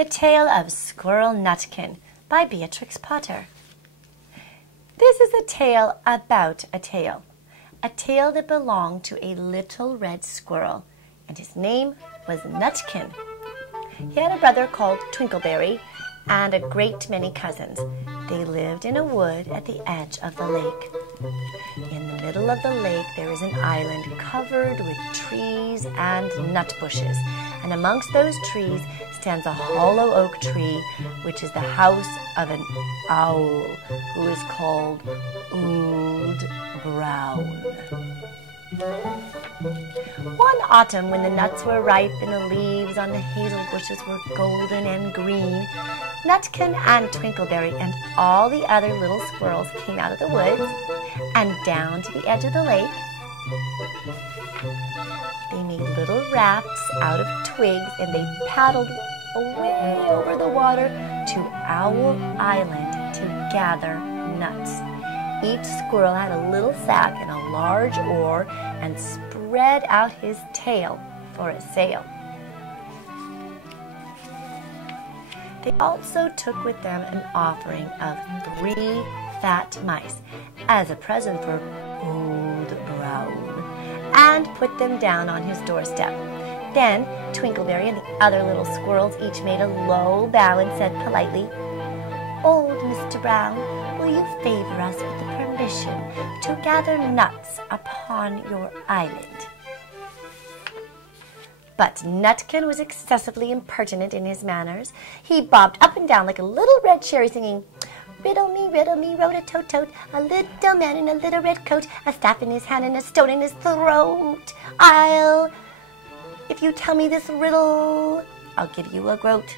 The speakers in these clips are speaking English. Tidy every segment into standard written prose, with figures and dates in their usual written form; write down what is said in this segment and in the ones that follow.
The Tale of Squirrel Nutkin by Beatrix Potter. This is a tale about a tale that belonged to a little red squirrel, and his name was Nutkin. He had a brother called Twinkleberry and a great many cousins. They lived in a wood at the edge of the lake. In the middle of the lake there is an island covered with trees and nut bushes, and amongst those trees stands a hollow oak tree, which is the house of an owl who is called Old Brown. One autumn, when the nuts were ripe and the leaves on the hazel bushes were golden and green, Nutkin and Twinkleberry and all the other little squirrels came out of the woods and down to the edge of the lake. They made little rafts out of twigs and they paddled away over the water to Owl Island to gather nuts. Each squirrel had a little sack and a large oar and spread out his tail for a sail. They also took with them an offering of 3 fat mice as a present for Old Brown, and put them down on his doorstep. Then Twinkleberry and the other little squirrels each made a low bow and said politely, "Old Mr. Brown, will you favor us with the permission to gather nuts upon your island?" But Nutkin was excessively impertinent in his manners. He bobbed up and down like a little red cherry, singing, riddle me, rot-a-tote-tote, a little man in a little red coat, a staff in his hand and a stone in his throat. If you tell me this riddle, I'll give you a groat.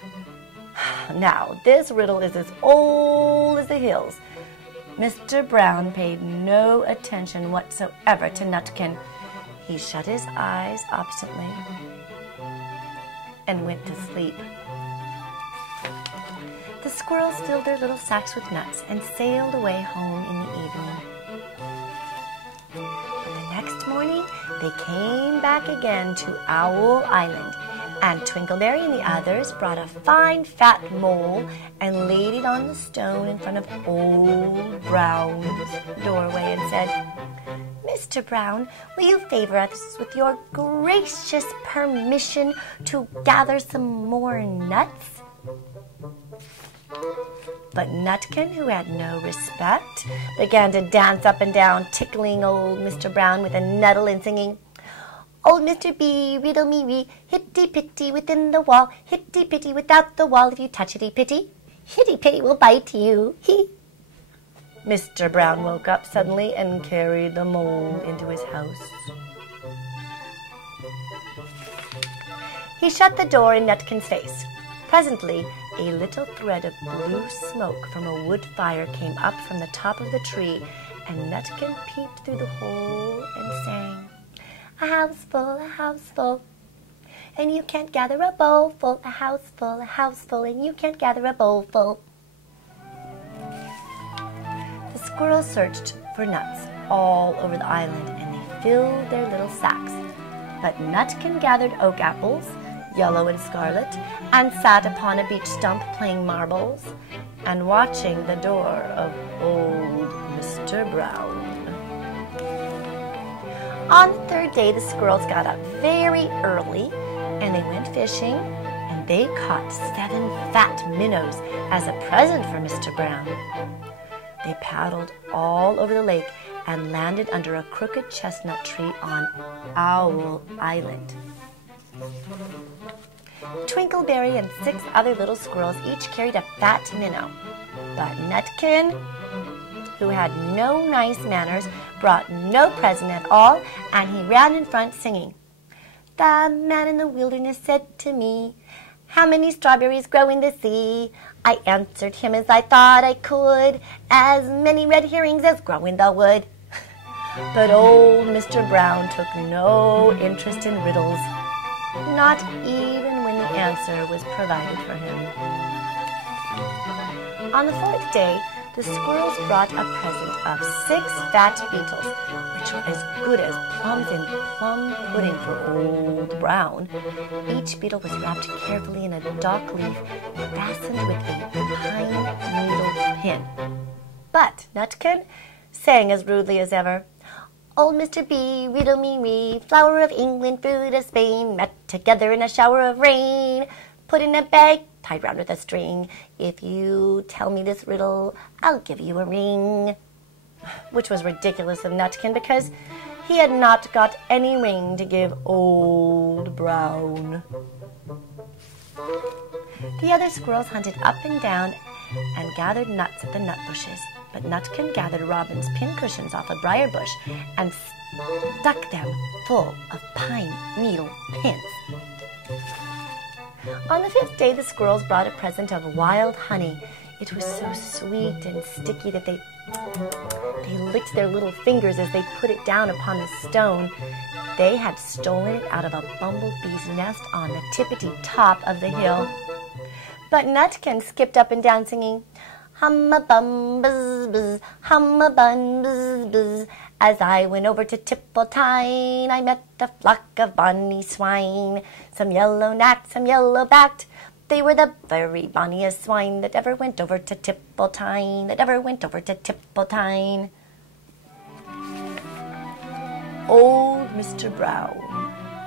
Now, this riddle is as old as the hills. Mr. Brown paid no attention whatsoever to Nutkin. He shut his eyes obstinately and went to sleep. The squirrels filled their little sacks with nuts and sailed away home in the evening. But the next morning, they came back again to Owl Island, and Twinkleberry and the others brought a fine fat mole and laid it on the stone in front of Old Brown's doorway and said, "Mr. Brown, will you favor us with your gracious permission to gather some more nuts?" But Nutkin, who had no respect, began to dance up and down, tickling old Mr. Brown with a nettle and singing, "Old Mr. B, riddle me ree, hitty-pitty within the wall, hitty-pitty without the wall, if you touch hitty-pitty, hitty-pitty will bite you, he." Mr. Brown woke up suddenly and carried the mole into his house. He shut the door in Nutkin's face. Presently, a little thread of blue smoke from a wood fire came up from the top of the tree, and Nutkin peeped through the hole and sang, a house full, and you can't gather a bowlful, a house full, and you can't gather a bowlful." The squirrels searched for nuts all over the island, and they filled their little sacks. But Nutkin gathered oak apples, yellow and scarlet, and sat upon a beech stump playing marbles and watching the door of old Mr. Brown. On the 3rd day, the squirrels got up very early, and they went fishing, and they caught 7 fat minnows as a present for Mr. Brown. They paddled all over the lake and landed under a crooked chestnut tree on Owl Island. Twinkleberry and 6 other little squirrels each carried a fat minnow, but Nutkin, who had no nice manners, brought no present at all, and he ran in front singing, "The man in the wilderness said to me, 'How many strawberries grow in the sea?' I answered him as I thought I could, 'As many red herrings as grow in the wood.'" But old Mr. Brown took no interest in riddles, not even when the answer was provided for him. On the 4th day, the squirrels brought a present of 6 fat beetles, which were as good as plums in plum pudding for Old Brown. Each beetle was wrapped carefully in a dock leaf fastened with a pine needle pin. But Nutkin sang as rudely as ever. Old Mr. B, riddle me ree, flower of England, fruit of Spain, met together in a shower of rain, put in a bag, tied round with a string. If you tell me this riddle, I'll give you a ring. Which was ridiculous of Nutkin, because he had not got any ring to give Old Brown. The other squirrels hunted up and down and gathered nuts at the nut bushes, but Nutkin gathered Robin's pincushions off a briar bush and stuck them full of pine needle pins. On the 5th day, the squirrels brought a present of wild honey. It was so sweet and sticky that they licked their little fingers as they put it down upon the stone. They had stolen it out of a bumblebee's nest on the tippity top of the hill. But Nutkin skipped up and down singing, hum-a-bum, buzz, buzz, hum-a-bum, buzz, buzz. As I went over to Tipple-Tine, I met a flock of bonny swine, some yellow-nacked, some yellow-backed. They were the very bonniest swine that ever went over to Tipple-Tine, that ever went over to Tipple-Tine. Old Mr. Brown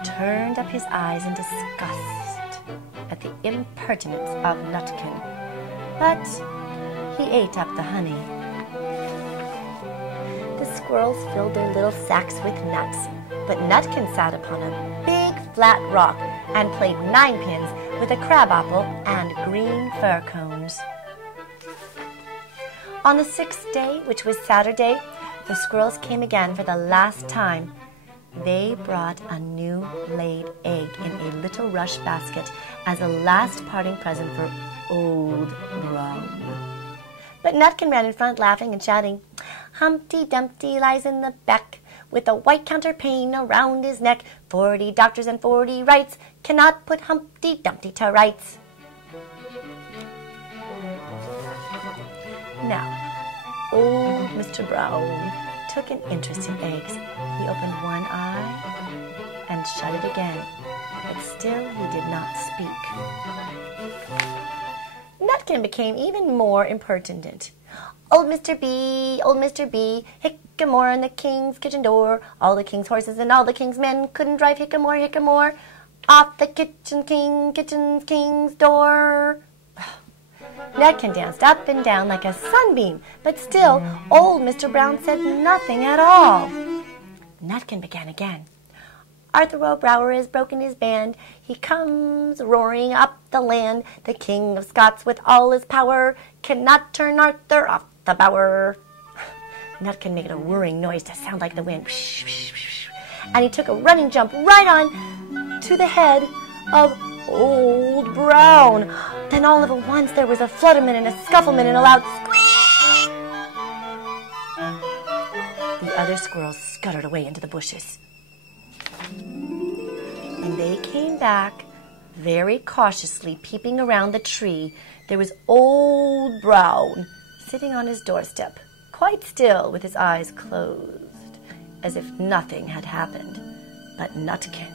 turned up his eyes in disgust at the impertinence of Nutkin, but he ate up the honey. The squirrels filled their little sacks with nuts, but Nutkin sat upon a big flat rock and played ninepins with a crabapple and green fir cones. On the 6th day, which was Saturday, the squirrels came again for the last time. They brought a new laid egg in a little rush basket as a last parting present for Old Brown. But Nutkin ran in front, laughing and shouting, Humpty Dumpty lies in the back, with a white counterpane around his neck. 40 doctors and 40 wrights cannot put Humpty Dumpty to rights. Now, old Mr. Brown took an interest in eggs. He opened one eye and shut it again, but still he did not speak. Nutkin became even more impertinent. Old Mr. B, hickamore on the king's kitchen door. All the king's horses and all the king's men couldn't drive hickamore, off the kitchen's king's door. Nutkin danced up and down like a sunbeam, but still old Mr. Brown said nothing at all. Nutkin began again. Arthur O'Brower has broken his band. He comes roaring up the land. The King of Scots with all his power cannot turn Arthur off the bower. Nutkin made a whirring noise to sound like the wind. And he took a running jump right on to the head of Old Brown. Then all of at once there was a flutterment and a scufflement and a loud squeak. The other squirrels scuttered away into the bushes. When they came back, very cautiously peeping around the tree, there was Old Brown sitting on his doorstep, quite still with his eyes closed, as if nothing had happened. But Nutkin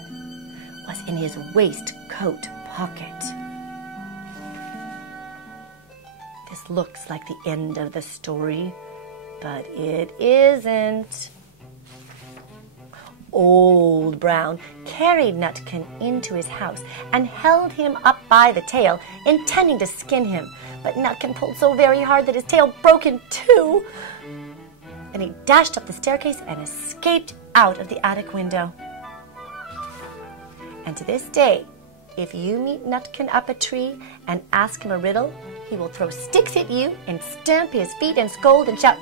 was in his waistcoat pocket. This looks like the end of the story, but it isn't. Old Brown carried Nutkin into his house and held him up by the tail, intending to skin him. But Nutkin pulled so very hard that his tail broke in two, and he dashed up the staircase and escaped out of the attic window. And to this day, if you meet Nutkin up a tree and ask him a riddle, he will throw sticks at you and stamp his feet and scold and shout,